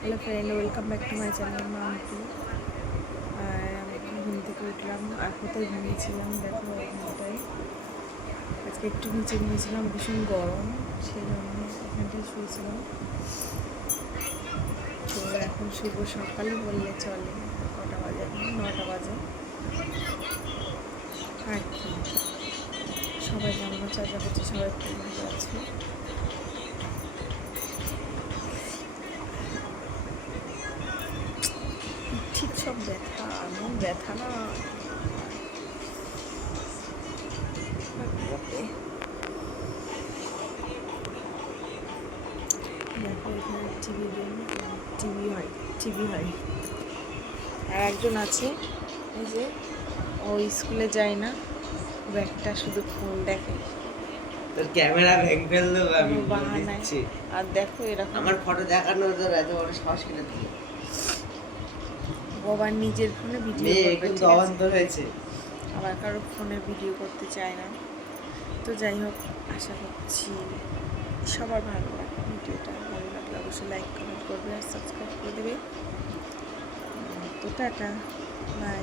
Hello friend welcome back to my channel মামটু আর আমি ঘুম থেকে উঠলাম, আর কোথায় ঘুমিয়েছিলাম দেখো ঘুমটায় আজকে একটু নিচে নিয়েছিলাম ভীষণ গরম, সেই জন্য এখানটায় শুয়েছিলাম। তো এখন শুভ সকালে, বললে চলে, কটা বাজে এখন? নটা বাজে। আর কি? সবাই কেমন আশা করছি সবাই ভালো আছে। ঠিক সব ব্যথা এমন ব্যথা না। বাপরে। দেখো এখানে টিভি টিভি হয় টিভি হয়। আর একজন আছে এই যে ও স্কুলে যায় না একটা শুধু ফোন দেখে। তোর ক্যামেরা ভেঙে ফেলল আমি আর দেখো এরকম আমার ফটো দেখানো তোর এত বড় সাহস কিনে আবার নিজের ফোনে ভিডিও করবে আছে? হয়েছে। আবার কারও ফোনে ভিডিও করতে চায় না। তো যাই হোক আশা করছি সবার ভালো লাগবে ভিডিওটা। ভালো লাগলে অবশ্যই লাইক কমেন্ট করবে আর সাবস্ক্রাইব করে দেবে। তো টাটা বাই